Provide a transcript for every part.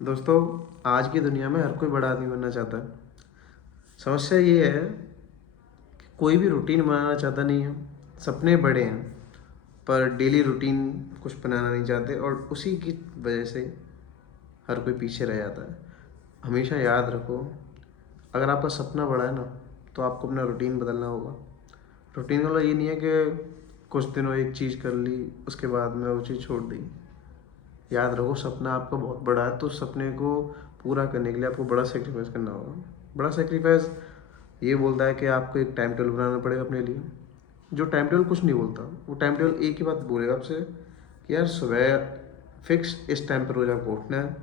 दोस्तों, आज की दुनिया में हर कोई बड़ा आदमी बनना चाहता है। समस्या ये है कि कोई भी रूटीन बनाना चाहता नहीं है। सपने बड़े हैं पर डेली रूटीन कुछ बनाना नहीं चाहते और उसी की वजह से हर कोई पीछे रह जाता है। हमेशा याद रखो, अगर आपका सपना बड़ा है ना, तो आपको अपना रूटीन बदलना होगा। रूटीन का मतलब ये नहीं है कि कुछ दिनों एक चीज़ कर ली, उसके बाद में वो चीज़ छोड़ दी। याद रखो, सपना आपका बहुत बड़ा है तो सपने को पूरा करने के लिए आपको बड़ा सेक्रीफाइस करना होगा। बड़ा सेक्रीफाइस ये बोलता है कि आपको एक टाइम टेबल बनाना पड़ेगा अपने लिए। जो टाइम टेबल कुछ नहीं बोलता, वो टाइम टेबल एक ही बात बोलेगा आपसे कि यार सुबह फिक्स इस टाइम पर रोज़ आपको उठना है।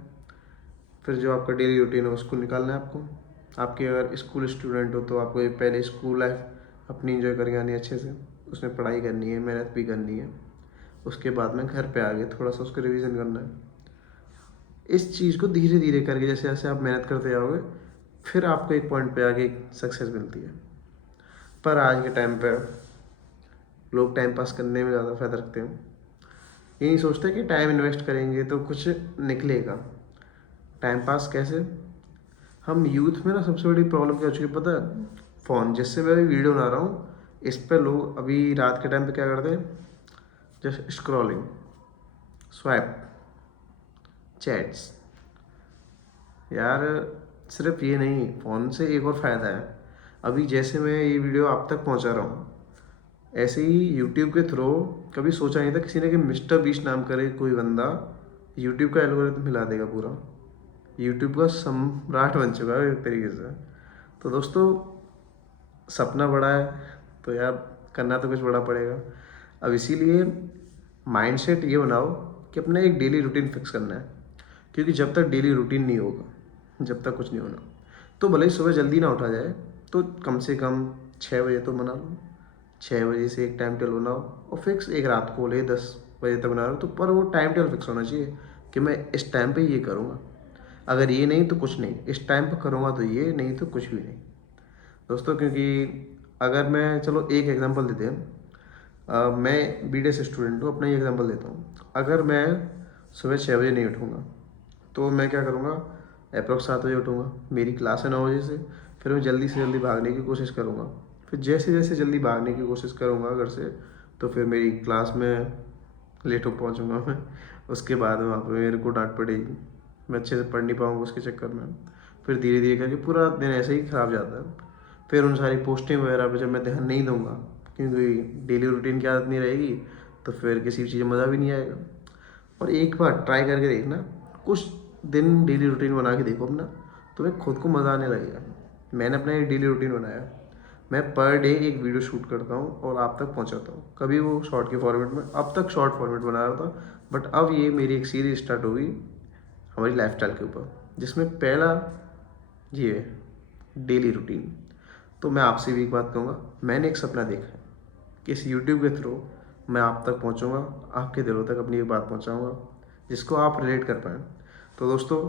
फिर जो आपका डेली रूटीन है उसको निकालना है आपको। आपके अगर स्कूल स्टूडेंट हो तो आपको ये पहले स्कूल लाइफ अपनी इंजॉय करके आनी है अच्छे से। उसमें पढ़ाई करनी है, मेहनत भी करनी है। उसके बाद में घर पे आके थोड़ा सा उसको रिवीजन करना है। इस चीज़ को धीरे धीरे करके जैसे जैसे आप मेहनत करते जाओगे, फिर आपको एक पॉइंट पे आके एक सक्सेस मिलती है। पर आज के टाइम पर लोग टाइम पास करने में ज़्यादा फ़ायदा रखते हैं। ये नहीं सोचते कि टाइम इन्वेस्ट करेंगे तो कुछ निकलेगा। टाइम पास कैसे? हम यूथ में ना सबसे बड़ी प्रॉब्लम क्या हो चुकी है पता है? फ़ोन। जिससे मैं अभी वीडियो बना रहा हूँ, इस पर लोग अभी रात के टाइम पे क्या करते हैं? Just scrolling, swipe, chats. यार, सिर्फ ये नहीं, फ़ोन से एक और फ़ायदा है। अभी जैसे मैं ये वीडियो आप तक पहुंचा रहा हूँ, ऐसे ही यूट्यूब के थ्रू कभी सोचा नहीं था किसी ने कि मिस्टर बीस्ट नाम करे कोई बंदा यूट्यूब का एल्गोरिथम हिला देगा पूरा। यूट्यूब का सम्राट बन चुका है एक तरीके से। तो दोस्तों, सपना बड़ा है तो यार करना तो कुछ बड़ा पड़ेगा। अब इसीलिए माइंडसेट ये बनाओ कि अपना एक डेली रूटीन फिक्स करना है। क्योंकि जब तक डेली रूटीन नहीं होगा, जब तक कुछ नहीं होना, तो भले ही सुबह जल्दी ना उठा जाए तो कम से कम 6 बजे तो बना लो। 6 बजे से एक टाइम टेबल बनाओ और फिक्स एक रात को ले 10 बजे तक बना लो। तो पर वो टाइम टेबल फिक्स होना चाहिए कि मैं इस टाइम पे ये करूँगा। अगर ये नहीं तो कुछ नहीं, इस टाइम पे करूँगा तो ये, नहीं तो कुछ भी नहीं। दोस्तों, क्योंकि अगर मैं, चलो एक एग्जांपल देते हैं। मैं बीडीएस स्टूडेंट हूँ, अपना ही एग्जांपल देता हूँ। अगर मैं सुबह 6 बजे नहीं उठूँगा तो मैं क्या करूँगा? अप्रॉक्स 7 बजे उठूँगा। मेरी क्लास है 9 बजे से। फिर मैं जल्दी से जल्दी भागने की कोशिश करूँगा। फिर जैसे जैसे जल्दी भागने की कोशिश करूँगा घर से, तो फिर मेरी क्लास में लेट हो पहुँचूँगा मैं। उसके बाद में वहाँ पे मेरे को डांट पड़ेगी, मैं अच्छे से पढ़ नहीं पाऊँगा उसके चक्कर में। फिर धीरे धीरे करके पूरा दिन ऐसे ही ख़राब जाता है। फिर उन सारी पोस्टिंग वगैरह पे जब मैं ध्यान नहीं दूंगा, क्योंकि डेली रूटीन की आदत नहीं रहेगी, तो फिर किसी भी चीज़ में मज़ा भी नहीं आएगा। और एक बार ट्राई करके देखना, कुछ दिन डेली रूटीन बना के देखो अपना, तुम्हें खुद को मज़ा आने लगेगा। मैंने अपना एक डेली रूटीन बनाया। मैं पर डे एक वीडियो शूट करता हूँ और आप तक पहुँचाता हूँ। कभी वो शॉर्ट के फॉर्मेट में, अब तक शॉर्ट फॉर्मेट बना रहा था, बट अब ये मेरी एक सीरीज स्टार्ट हो गई हमारी लाइफस्टाइल के ऊपर, जिसमें पहला ये है डेली रूटीन। तो मैं आपसे भी एक बात कहूँगा, मैंने एक सपना देखा है कि इस यूट्यूब के थ्रू मैं आप तक पहुँचूँगा, आपके दिलों तक अपनी एक बात पहुँचाऊँगा जिसको आप रिलेट कर पाएँ। तो दोस्तों,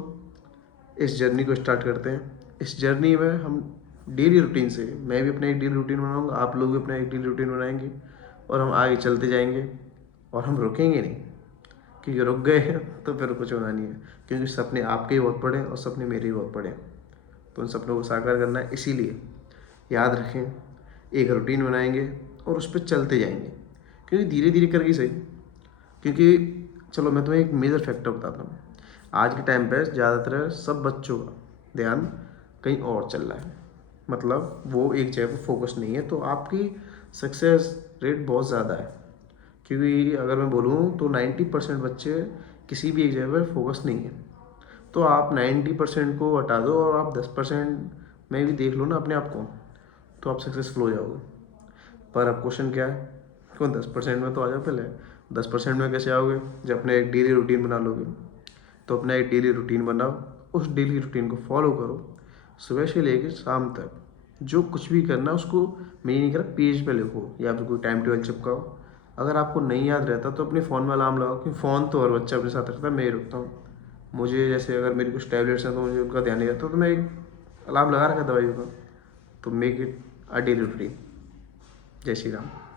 इस जर्नी को स्टार्ट करते हैं। इस जर्नी में हम डेली रूटीन से, मैं भी अपना एक डेली रूटीन बनाऊँगा, आप लोग भी अपना एक डेली रूटीन बनाएंगे और हम आगे चलते जाएंगे। और हम रुकेंगे नहीं, क्योंकि रुक गए हैं तो फिर कुछ होना नहीं है। क्योंकि सपने आपके ही बहुत बड़े हैं और सपने मेरे ही बहुत बड़े हैं। तो उन सपनों को साकार करना है। इसीलिए याद रखें, एक रूटीन बनाएंगे और उस पर चलते जाएंगे। क्योंकि धीरे धीरे करके सही। क्योंकि चलो मैं तुम्हें एक मेजर फैक्टर बताता हूँ। आज के टाइम पे ज़्यादातर सब बच्चों का ध्यान कहीं और चल रहा है। मतलब वो एक जगह पर फोकस नहीं है, तो आपकी सक्सेस रेट बहुत ज़्यादा है। क्योंकि अगर मैं बोलूँ तो 90% बच्चे किसी भी एक जगह पर फोकस नहीं है। तो आप 90% को हटा दो और आप 10% में भी देख लो ना अपने आप को, तो आप सक्सेसफुल हो जाओगे। पर अब क्वेश्चन क्या है? क्यों 10% में तो आ जाओ पहले। 10% में कैसे आओगे? जब अपने एक डेली रूटीन बना लोगे। तो अपना एक डेली रूटीन बनाओ, उस डेली रूटीन को फॉलो करो। सुबह से लेकर शाम तक जो कुछ भी करना उसको, मैं ये नहीं कह रहा पेज पे लिखो या फिर कोई टाइम टेबल चिपकाओ। अगर आपको नहीं याद रहता तो अपने फ़ोन में अलार्म लगाओ, क्योंकि फ़ोन तो हर बच्चा अपने साथ रखता है, मैं ही रखता हूँ। मुझे जैसे अगर मेरी कुछ टैबलेट्स हैं तो मुझे उनका ध्यान नहीं रहता, तो मैं एक अलार्म लगा रखा है दवाइयों का। तो make it a daily routine. जय श्री राम।